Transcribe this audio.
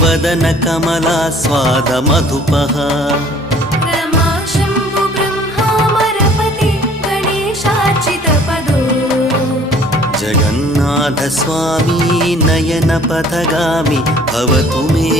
वदन कमलास्वाद मधुपः रमा शम्भु ब्रह्मामरपति गणेशार्चितपदो जगन्नाथ स्वामी नयन पथगामी भवतु मे।